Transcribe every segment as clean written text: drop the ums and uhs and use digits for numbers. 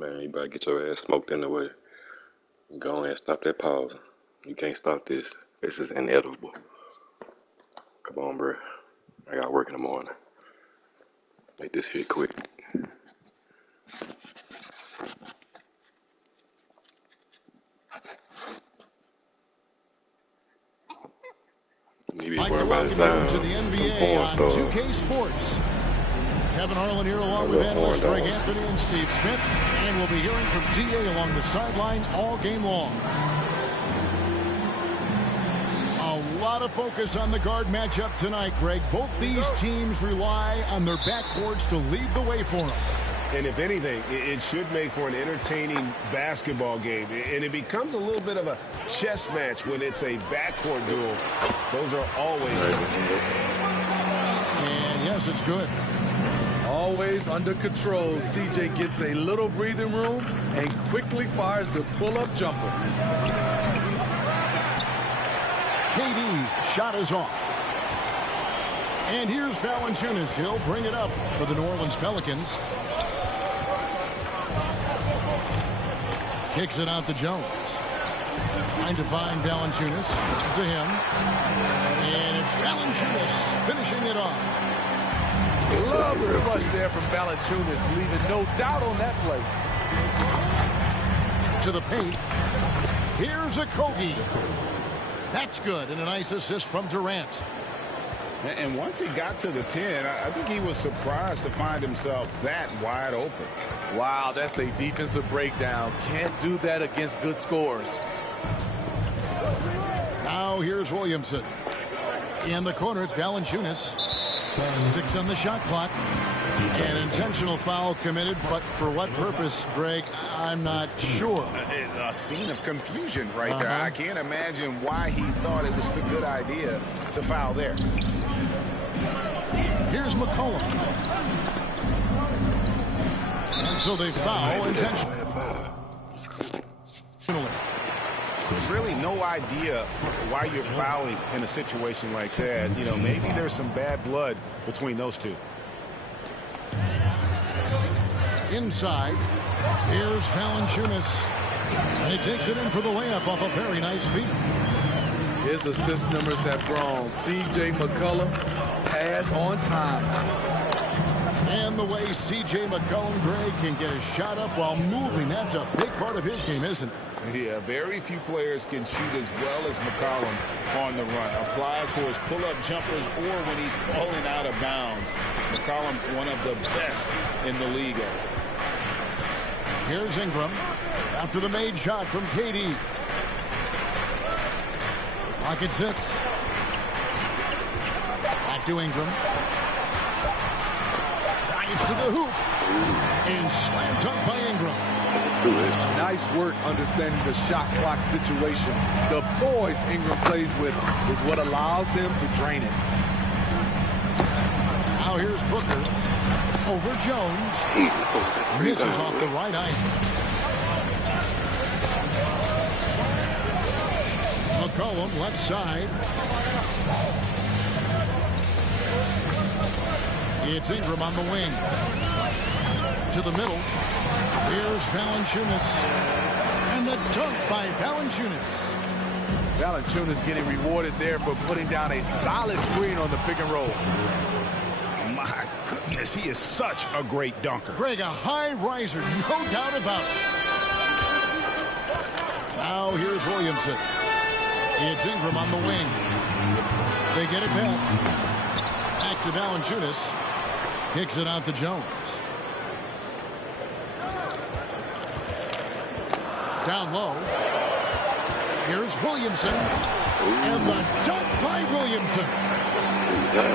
Man, you better get your ass smoked in the way. Go ahead and stop that pause. You can't stop this. This is inevitable. Come on, bro. I got work in the morning. Make this shit quick. You be worried about his sound. To the NBA on 2K Sports. Kevin Harlan here along with analysts Greg Anthony and Steve Smith. And we'll be hearing from DA along the sideline all game long. A lot of focus on the guard matchup tonight, Greg. Both these teams rely on their backcourts to lead the way for them. And if anything, it should make for an entertaining basketball game. And it becomes a little bit of a chess match when it's a backcourt duel. Those are always fun. And yes, it's good. Always under control. CJ gets a little breathing room and quickly fires the pull-up jumper. KD's shot is off. And here's Valanciunas. He'll bring it up for the New Orleans Pelicans. Kicks it out to Jones. Trying to find Valanciunas. Gets it to him. And it's Valanciunas finishing it off. Love the rush there from Valanciunas, leaving no doubt on that play. To the paint. Here's a Kogi. That's good, and a nice assist from Durant. And once he got to the 10, I think he was surprised to find himself that wide open. Wow, that's a defensive breakdown. Can't do that against good scores. Now here's Williamson. In the corner, it's Valanciunas. 6 on the shot clock. An intentional foul committed, but for what purpose, Greg, I'm not sure. A scene of confusion right there. I can't imagine why he thought it was a good idea to foul there. Here's McCollum. And so they foul intentionally. There's really no idea why you're fouling in a situation like that. You know, maybe there's some bad blood between those two. Inside, here's Valanciunas. And he takes it in for the layup off a very nice feed. His assist numbers have grown. C.J. McCollum, pass on time. And the way C.J. McCollum, Greg, can get his shot up while moving, that's a big part of his game, isn't it? Yeah, very few players can shoot as well as McCollum on the run. Applies for his pull-up jumpers or when he's falling out of bounds. McCollum, one of the best in the league. Here's Ingram after the made shot from KD. Pocket 6. Back to Ingram. Rise to the hoop. And slam dunk by Ingram. Nice work understanding the shot clock situation. The poise Ingram plays with is what allows him to drain it. Now here's Booker. Over Jones. Misses off the right eye. McCollum left side. It's Ingram on the wing. To the middle. Here's Valanciunas. And the dunk by Valanciunas. Valanciunas getting rewarded there for putting down a solid screen on the pick and roll. My goodness, he is such a great dunker. Greg, a high riser, no doubt about it. Now here's Williamson. It's Ingram on the wing. They get it back. Back to Valanciunas. Kicks it out to Jones. Down low. Here's Williamson. And the dunk by Williamson.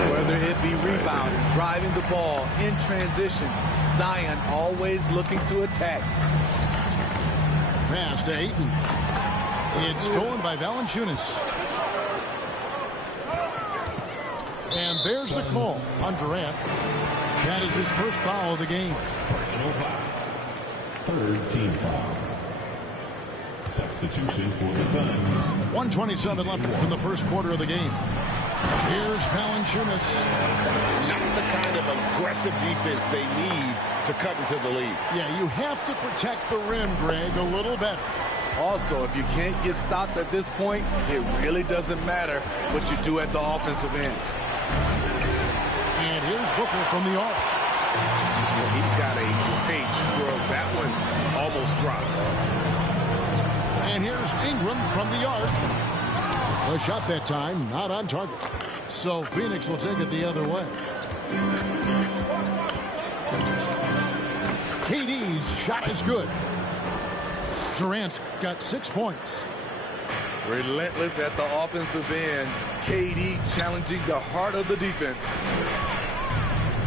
Whether it be rebounding, driving the ball, in transition, Zion always looking to attack. Pass to Ayton. It's stolen by Valanciunas. And there's the call on Durant. That is his first foul of the game. Third team foul. Substitution for the Suns. 1:27 left from the first quarter of the game. Here's Valanciunas. Not the kind of aggressive defense they need to cut into the lead. Yeah, you have to protect the rim, Greg, a little better. Also, if you can't get stops at this point, it really doesn't matter what you do at the offensive end. And here's Booker from the arc. Well, he's got a great stroke. That one almost dropped. And here's Ingram from the arc. A shot that time, not on target. So Phoenix will take it the other way. KD's shot is good. Durant's got 6 points. Relentless at the offensive end. KD challenging the heart of the defense.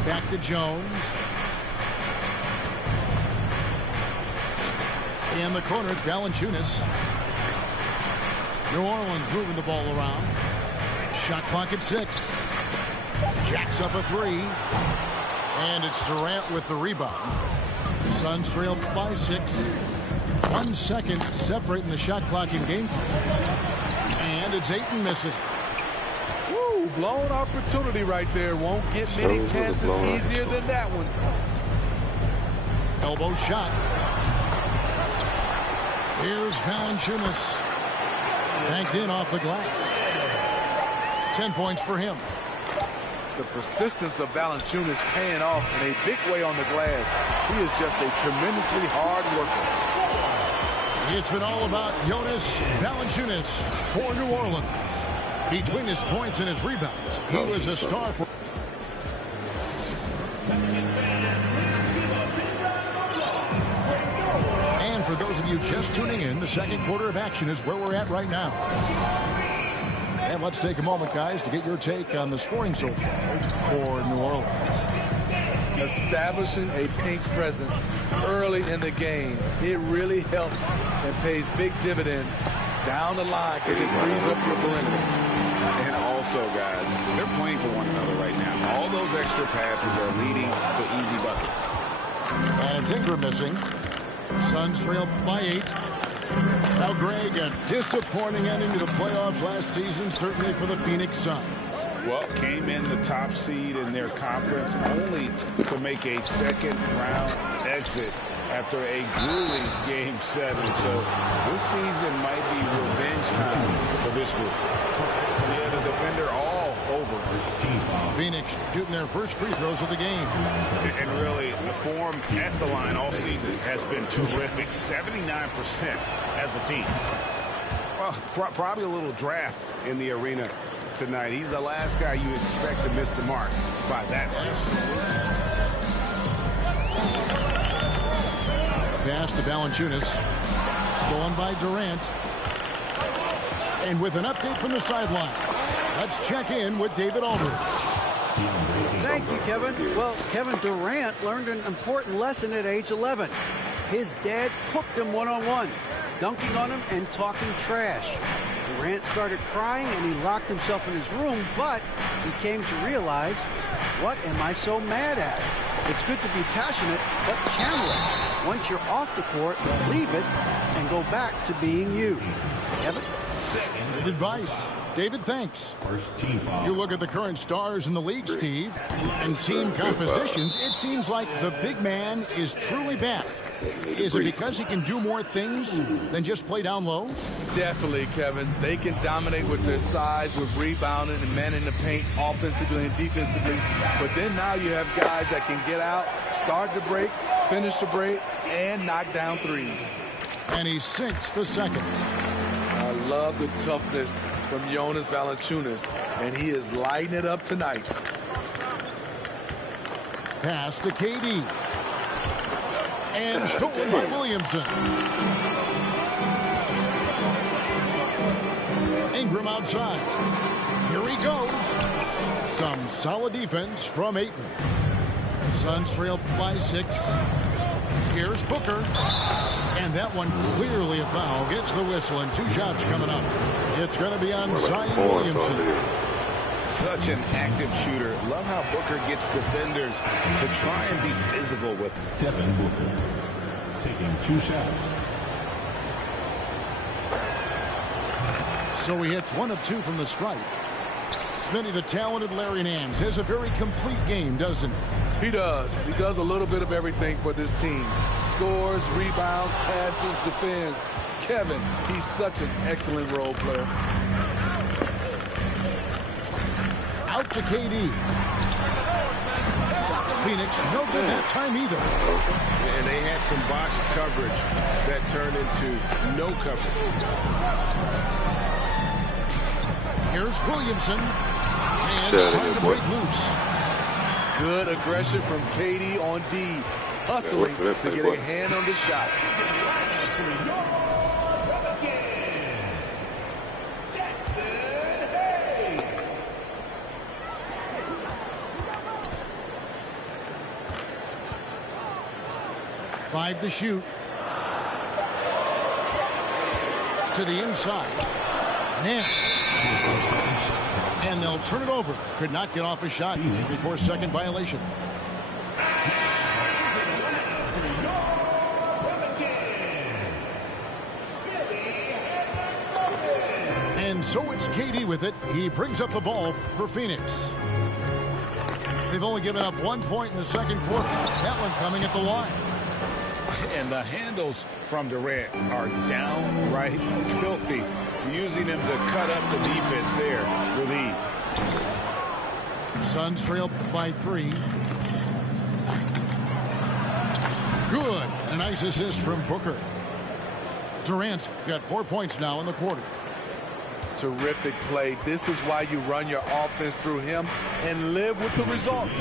Back to Jones. In the corner, it's Valanciunas. New Orleans moving the ball around. Shot clock at 6. Jacks up a 3. And it's Durant with the rebound. Suns trail by 6. 1 second separating the shot clock in game. And it's Ayton missing. Woo, blown opportunity right there. Won't get many chances easier than that one. Elbow shot. Here's Valanciunas. Banked in off the glass. 10 points for him. The persistence of Valanciunas paying off in a big way on the glass. He is just a tremendously hard worker. It's been all about Jonas Valanciunas for New Orleans. Between his points and his rebounds, he was a star for... And for those of you just tuning in, the second quarter of action is where we're at right now. And let's take a moment, guys, to get your take on the scoring so far for New Orleans. Establishing a paint presence early in the game, it really helps and pays big dividends down the line because it frees up your perimeter. And also, guys, they're playing for one another right now. All those extra passes are leading to easy buckets. And it's Ingram missing. Suns trail by 8. Now, Greg, a disappointing ending to the playoffs last season, certainly for the Phoenix Suns. Well, came in the top seed in their conference only to make a second-round exit after a grueling Game 7. So this season might be revenge time for this group. Yeah, the defender all over. Phoenix shooting their first free throws of the game. And really, the form at the line all season has been terrific. 79% as a team. Well, probably a little draft in the arena tonight. He's the last guy you expect to miss the mark by that much. Pass to Valanciunas. Stolen by Durant. And with an update from the sideline, let's check in with David Aldridge. Thank you, Kevin. Well, Kevin Durant learned an important lesson at age 11. His dad cooked him one-on-one, dunking on him and talking trash. Durant started crying and he locked himself in his room, but he came to realize, what am I so mad at? It's good to be passionate, but channel it. Once you're off the court, leave it and go back to being you. Kevin? Good advice. David, thanks. You look at the current stars in the league, Steve, and team compositions, it seems like the big man is truly back. Is it because he can do more things than just play down low? Definitely, Kevin. They can dominate with their size, with rebounding and manning the paint offensively and defensively. But then now you have guys that can get out, start the break, finish the break, and knock down threes. And he sinks the second. I love the toughness from Jonas Valanciunas, and he is lighting it up tonight. Pass to KD. And stolen by Williamson. Ingram outside. Here he goes. Some solid defense from Ayton. Suns trailed by 6. Here's Booker. And that one clearly a foul. Gets the whistle and 2 shots coming up. It's going to be on Zion Williamson. Such an active shooter. Love how Booker gets defenders to try and be physical with him. Devin Booker taking 2 shots. So he hits 1 of 2 from the stripe. Smitty, the talented Larry Nance, has a very complete game, doesn't he? He does. He does a little bit of everything for this team. Scores, rebounds, passes, defends. Kevin, he's such an excellent role player. Out to KD. Phoenix, no good that time either. And they had some botched coverage that turned into no coverage. Here's Williamson. And trying to break loose. Good aggression from KD on D. Hustling to get a hand on the shot. Five to shoot. To the inside. Nance. And they'll turn it over. Could not get off a shot before second violation. And so it's KD with it. He brings up the ball for Phoenix. They've only given up 1 point in the second quarter. That one coming at the line. And the handles from Durant are downright filthy, using them to cut up the defense there with ease. Suns trail by 3. Good. A nice assist from Booker. Durant's got 4 points now in the quarter. Terrific play. This is why you run your offense through him and live with the results.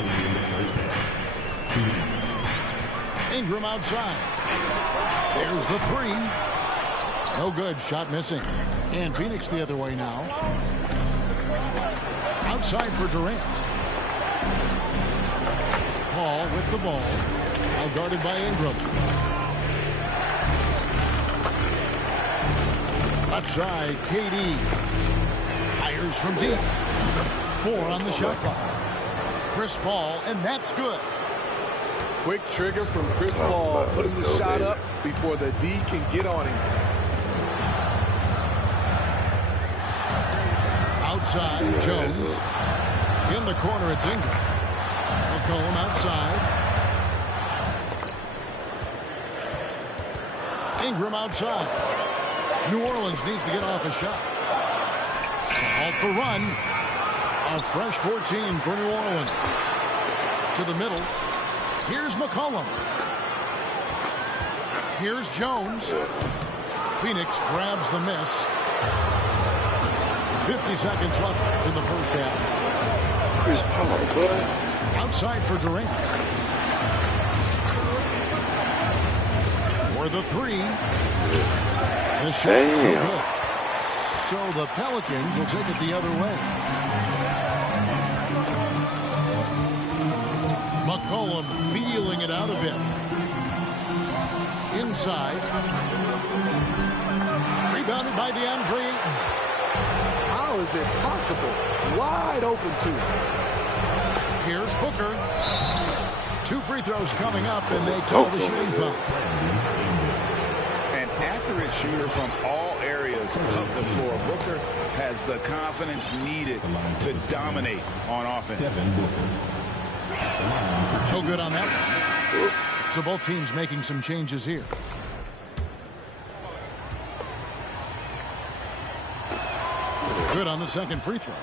Ingram outside. There's the 3. No good. Shot missing. And Phoenix the other way now. Outside for Durant. Paul with the ball. Now guarded by Ingram. Left side, KD. Fires from deep. 4 on the shot clock. Chris Paul, and that's good. Quick trigger from Chris Paul, putting the shot up before the D can get on him. Outside, Jones. In the corner, it's Ingram. McCollum outside. Ingram outside. New Orleans needs to get off a shot. To halt the run. A fresh 14 for New Orleans. To the middle. Here's McCollum. Here's Jones. Phoenix grabs the miss. 50 seconds left in the first half. Outside for Durant. For the 3. The shot. No good. So the Pelicans will take it the other way. McCollum feeling it out a bit. Inside. Rebounded by DeAndre Ayton. How is it possible? Wide open too. Here's Booker. 2 free throws coming up, and they call the shooting foul. An accurate shooter from all areas of the floor. Booker has the confidence needed to dominate on offense. No good on that one. So both teams making some changes here. Good on the second free throw.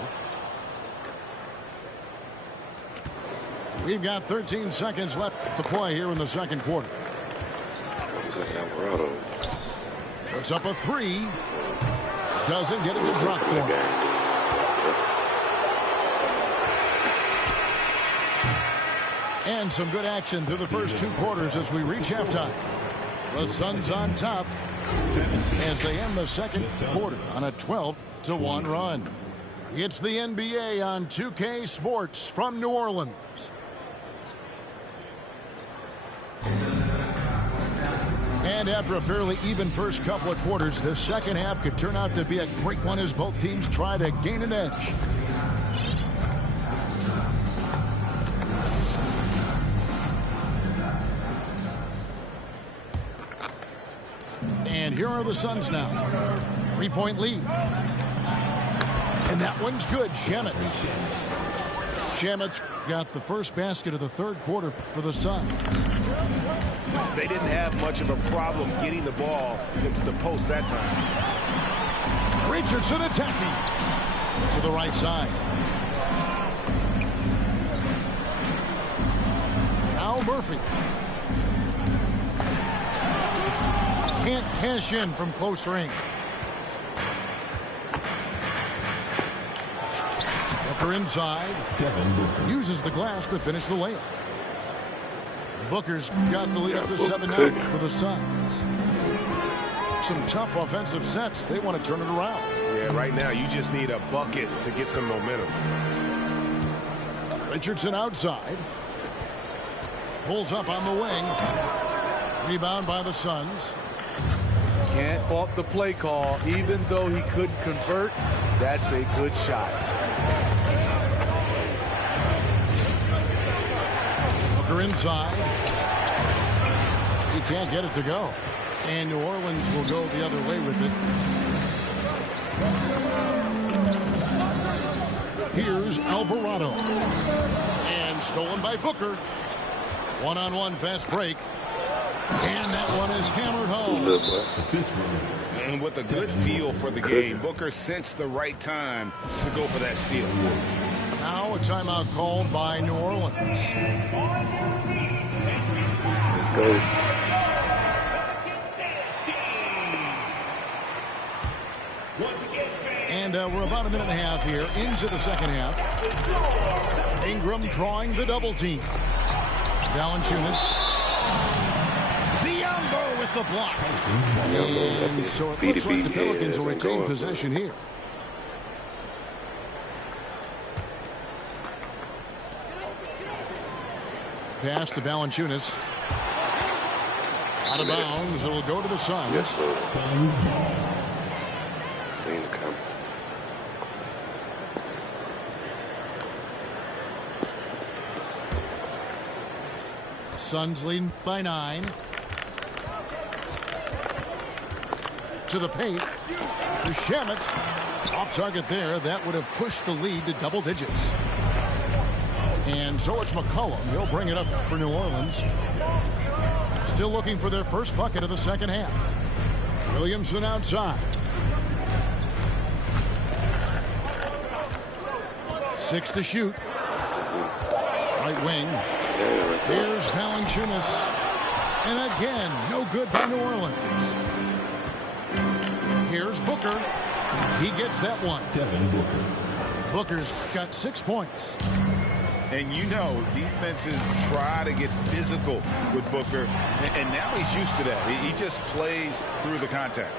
We've got 13 seconds left to play here in the second quarter. Puts up a 3. Doesn't get it to drop for him. And some good action through the first 2 quarters as we reach halftime. The Suns on top as they end the second quarter on a 12-1 run. It's the NBA on 2K Sports from New Orleans. And after a fairly even first couple of quarters, the second half could turn out to be a great one as both teams try to gain an edge. And here are the Suns now. 3-point lead. And that one's good. Shamet's got the first basket of the third quarter for the Suns. They didn't have much of a problem getting the ball into the post that time. Richardson attacking to the right side. Now Murphy. Can't cash in from close range. Booker inside. Uses the glass to finish the layup. Booker's got the lead up to 7-0 for the Suns. Some tough offensive sets. They want to turn it around. Yeah, right now you just need a bucket to get some momentum. Richardson outside. Pulls up on the wing. Rebound by the Suns. Can't fault the play call. Even though he couldn't convert, that's a good shot. Booker inside. He can't get it to go. And New Orleans will go the other way with it. Here's Alvarado. And stolen by Booker. One-on-one fast break. And that one is hammered home. And with a good feel for the game, Booker sensed the right time to go for that steal. Now a timeout called by New Orleans. Let's go. And we're about a minute and a half here into the second half. Ingram drawing the double team. Valanciunas. Biombo with the block. And so it looks like the Pelicans will retain possession here. Pass to Valanciunas. Out of bounds. It'll go to the Suns. Yes, sir. Stay in the camera. Suns leading by 9. To the paint. To Shamet. Off target there. That would have pushed the lead to double digits. And so it's McCollum. He'll bring it up for New Orleans. Still looking for their first bucket of the second half. Williamson outside. 6 to shoot. Right wing. Here's Valanciunas. And again, no good by New Orleans. Here's Booker. He gets that one. Booker's got 6 points. And you know, defenses try to get physical with Booker, and now he's used to that. He just plays through the contact.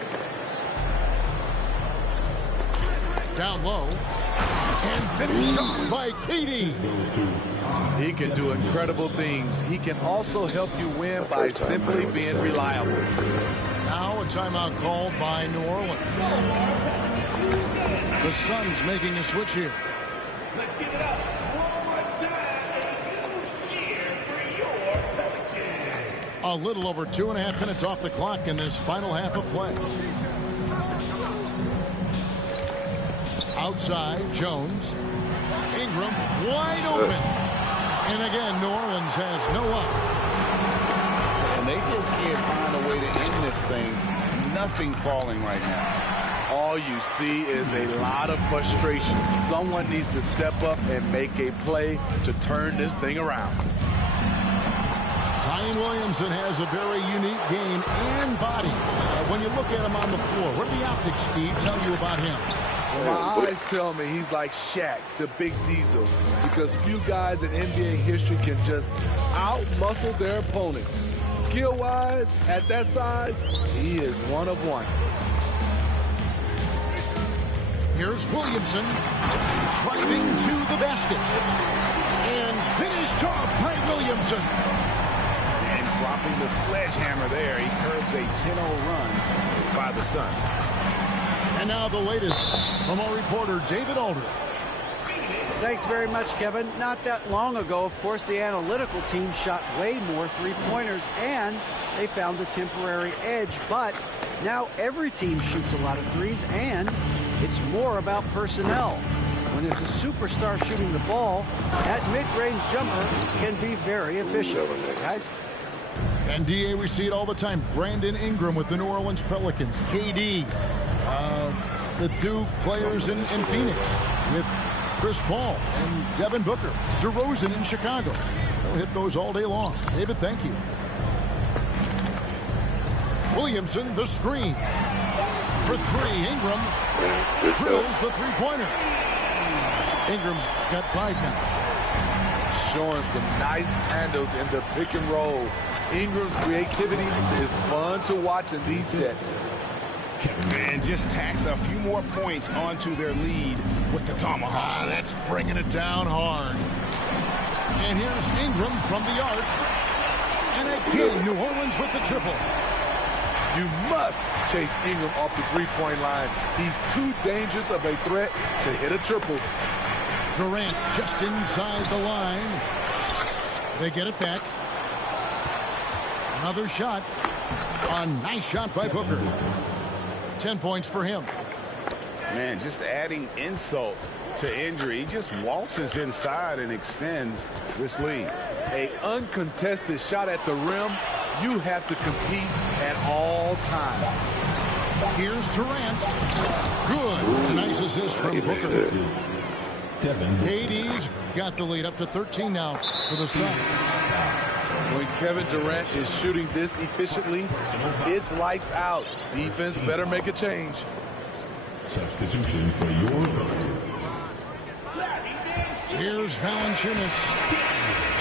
Down low. And finished off by KD. He can do incredible things. He can also help you win by simply being reliable. Now a timeout called by New Orleans. The Suns making a switch here. Let's give it up one time. Cheer for your Pelicans. A little over 2.5 minutes off the clock in this final half of play. Outside, Jones. Ingram wide open. And again, New Orleans has no up. And they just can't find a way to end this thing. Nothing falling right now. All you see is a lot of frustration. Someone needs to step up and make a play to turn this thing around. Zion Williamson has a very unique game and body. When you look at him on the floor, what do the optics, Steve, tell you about him? My eyes tell me he's like Shaq, the big diesel, because few guys in NBA history can just out-muscle their opponents. Skill-wise, at that size, he is one of one. Here's Williamson driving to the basket. And finished off by Williamson. And dropping the sledgehammer there, he curbs a 10-0 run by the Suns. And now the latest from our reporter, David Aldridge. Thanks very much, Kevin. Not that long ago, of course, the analytical team shot way more three-pointers, and they found a temporary edge. But now every team shoots a lot of threes, and it's more about personnel. When when there's a superstar shooting the ball, that mid-range jumper can be very efficient. Guys? And DA, we see it all the time. Brandon Ingram with the New Orleans Pelicans. KD, the two players in Phoenix with Chris Paul and Devin Booker. DeRozan in Chicago. They'll hit those all day long. David, thank you. Williamson, the screen. For three, Ingram drills the three-pointer. Ingram's got 5 now. Showing some nice handles in the pick and roll. Ingram's creativity is fun to watch in these sets. And just tacks a few more points onto their lead with the tomahawk. That's bringing it down hard. And here's Ingram from the arc. And again, New Orleans with the triple. You must chase Ingram off the three-point line. He's too dangerous of a threat to hit a triple. Durant just inside the line. They get it back. Another shot. A nice shot by Booker. 10 points for him. Man, just adding insult to injury. He just waltzes inside and extends this lead. An uncontested shot at the rim. You have to compete at all times. Here's Durant. Good. A nice assist from Booker. KD's got the lead up to 13 now for the Suns. When Kevin Durant is shooting this efficiently, it's lights out. Defense better make a change. Substitution for your Here's Valanciunas.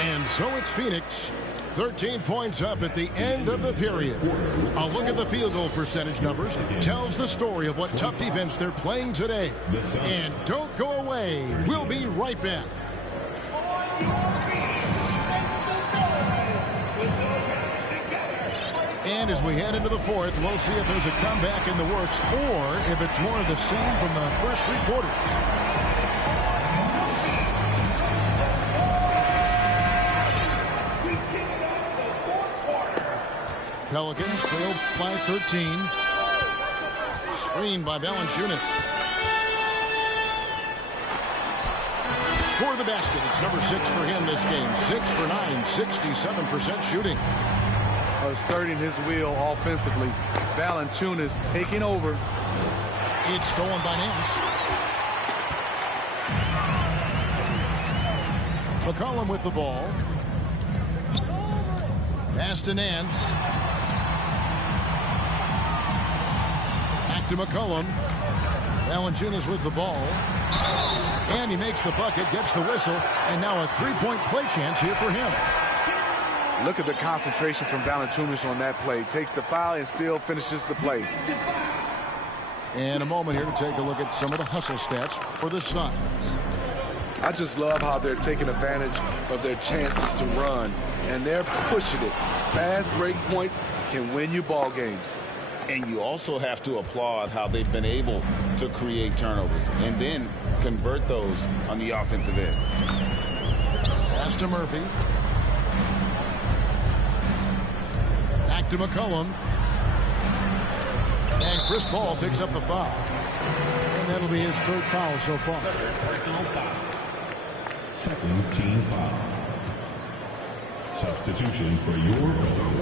And so it's Phoenix. 13 points up at the end of the period. A look at the field goal percentage numbers tells the story of what tough defense they're playing today. And don't go away. We'll be right back. And as we head into the fourth, we'll see if there's a comeback in the works or if it's more of the same from the first 3 quarters. Pelicans trail by 13. Screened by Valanciunas. Score the basket. It's number 6 for him this game. 6 for 9, 67% shooting. Asserting his will offensively. Valanciunas taking over. It's stolen by Nance. McCollum with the ball. Pass to Nance. Back to McCollum. Valanciunas with the ball. And he makes the bucket, gets the whistle, and now a 3-point play chance here for him. Look at the concentration from Valanciunas on that play. Takes the foul and still finishes the play. And a moment here to take a look at some of the hustle stats for the Suns. I just love how they're taking advantage of their chances to run, and they're pushing it. Fast break points can win you ball games. And you also have to applaud how they've been able to create turnovers and then convert those on the offensive end. Pass to Murphy. Back to McCollum. And Chris Paul picks up the foul. And that'll be his 3rd foul so far. Second team foul. Substitution for your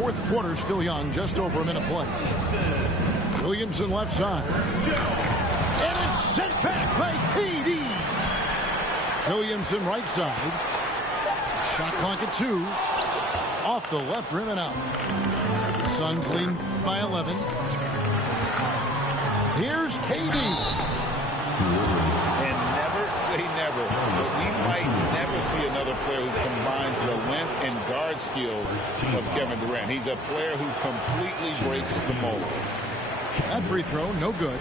4th quarter still young, just over a minute play. Williamson left side. And it's sent back by KD. Williamson right side. Shot clock at 2. Off the left rim and out. Suns lead by 11. Here's KD. And never say never, but we might never see another player who combines the length and guard skills of Kevin Durant. He's a player who completely breaks the mold. That free throw, no good.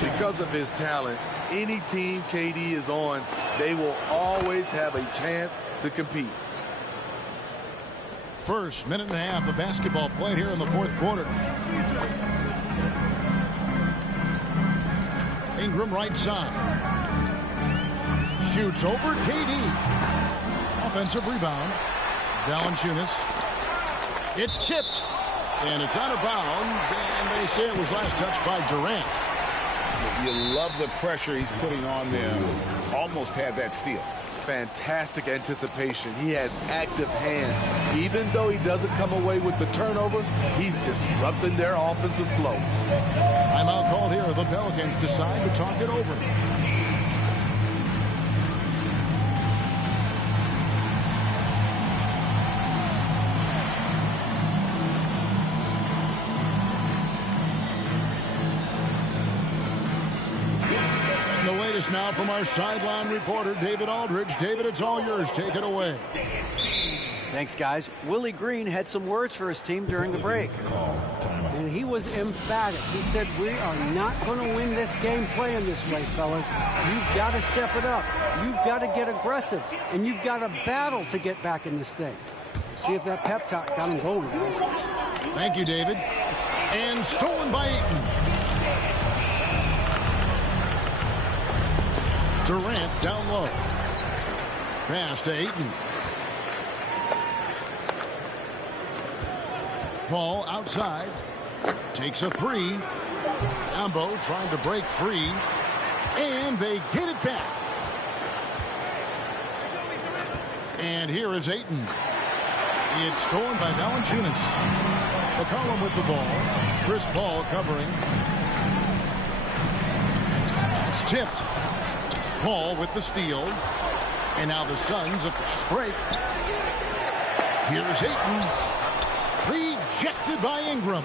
Because of his talent, any team KD is on, they will always have a chance to compete. First minute and a half of basketball played here in the 4th quarter. Ingram right side. Shoots over KD. Offensive rebound. Valanciunas. It's tipped. And it's out of bounds. And they say it was last touched by Durant. You love the pressure he's putting on them. Almost had that steal. Fantastic anticipation. He has active hands. Even though he doesn't come away with the turnover, he's disrupting their offensive flow. Timeout called here. The Pelicans decide to talk it over. The latest now from our sideline reporter, David Aldridge. David, it's all yours. Take it away. Thanks, guys. Willie Green had some words for his team during the break. And he was emphatic. He said, we are not going to win this game playing this way, fellas. You've got to step it up. You've got to get aggressive. And you've got to battle to get back in this thing. See if that pep talk got him going, guys. Thank you, David. And stolen by Ayton. Durant down low. Pass to Ayton. Paul outside. Takes a three. Ambo trying to break free. And they get it back. And here is Ayton. It's stolen by Valanciunas. McCollum with the ball. Chris Paul covering. It's tipped. Paul with the steal. And now the Suns a fast break. Here's Ayton. Rejected by Ingram.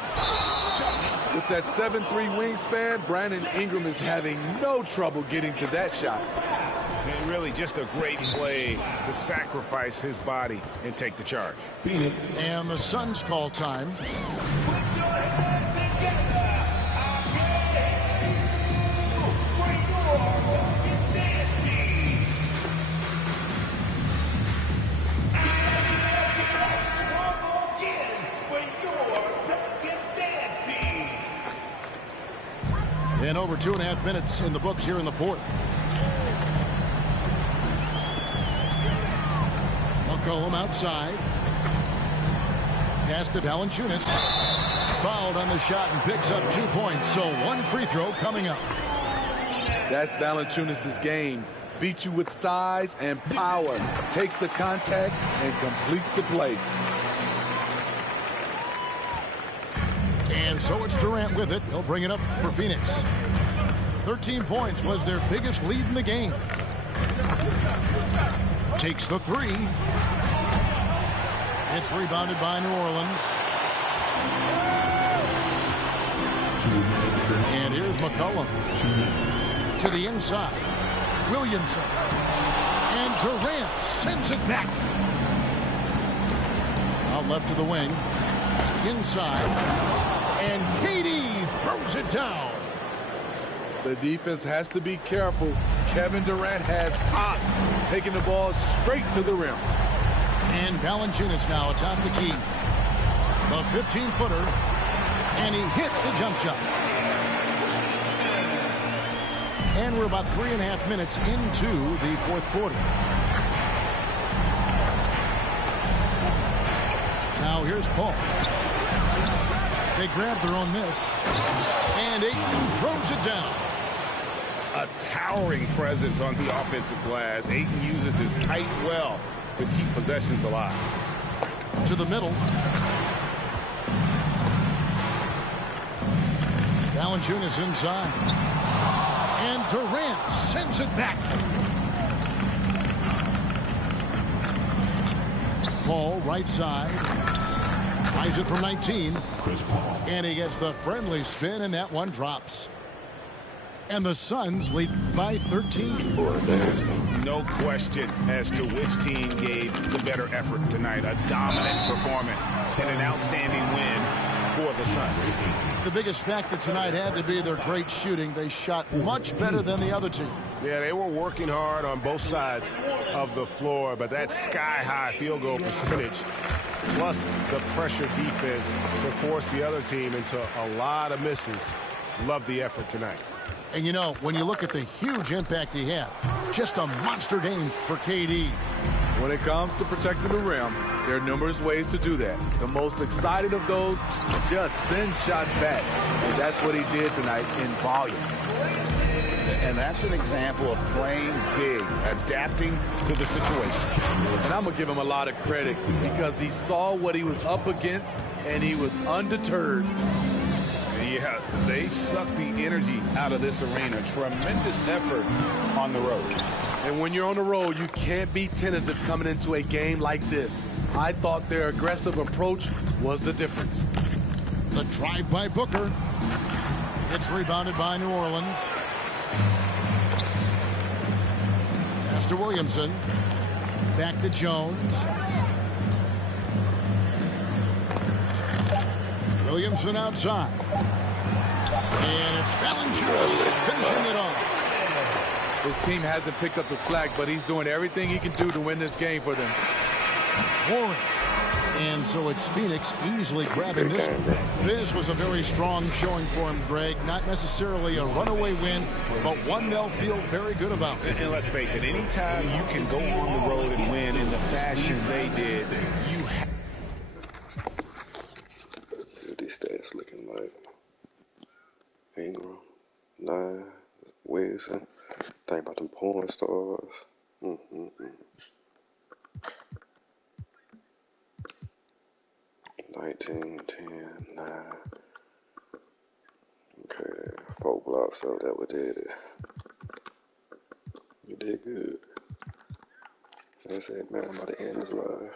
With that 7'3" wingspan, Brandon Ingram is having no trouble getting to that shot. And really just a great play to sacrifice his body and take the charge. And the Suns call time. And over 2.5 minutes in the books here in the fourth. McCollum outside. Pass to Valanciunas. Fouled on the shot and picks up 2 points. So one free throw coming up. That's Valanciunas' game. Beats you with size and power. Takes the contact and completes the play. And so it's Durant with it. He'll bring it up for Phoenix. 13 points was their biggest lead in the game. Takes the three. It's rebounded by New Orleans. And here's McCollum. To the inside. Williamson. And Durant sends it back. Out left to the wing. Inside. And KD throws it down. The defense has to be careful. Kevin Durant has hops, taking the ball straight to the rim. And Valanciunas now atop the key. The 15-footer. And he hits the jump shot. And we're about 3.5 minutes into the fourth quarter. Now here's Paul. They grab their own miss. And Ayton throws it down. A towering presence on the offensive glass. Ayton uses his height well to keep possessions alive. To the middle. Valanciunas inside. And Durant sends it back. Paul right side. Tries it from 19. Chris Paul. And he gets the friendly spin, and that one drops. And the Suns lead by 13. No question as to which team gave the better effort tonight. A dominant performance and an outstanding win for the Suns. The biggest factor tonight had to be their great shooting. They shot much better than the other team. Yeah, they were working hard on both sides of the floor, but that sky-high field goal percentage plus the pressure defense to force the other team into a lot of misses. Love the effort tonight. And, you know, when you look at the huge impact he had, just a monster game for KD. When it comes to protecting the rim, there are numerous ways to do that. The most exciting of those, just send shots back. And that's what he did tonight in volume. And that's an example of playing big, adapting to the situation. And I'm going to give him a lot of credit because he saw what he was up against and he was undeterred. Yeah, they sucked the energy out of this arena. Tremendous effort on the road. And when you're on the road, you can't be tentative coming into a game like this. I thought their aggressive approach was the difference. The drive by Booker. It's rebounded by New Orleans. Pass to Williamson. Back to Jones. Williamson outside. And it's Valanciunas finishing it off. His team hasn't picked up the slack, but he's doing everything he can do to win this game for them. Warren. And so it's Phoenix easily grabbing this one. This was a very strong showing for him, Greg. Not necessarily a runaway win, but one they'll feel very good about. And let's face it, anytime you can go on the road and win in the fashion they did, you have. Let's see what these stats looking like. Ingram, 9. Wilson. Think about them porn stars. 19, 10, 9. Okay, 4 blocks, so that what did it. You did good. That's it, man. I'm about to end this live.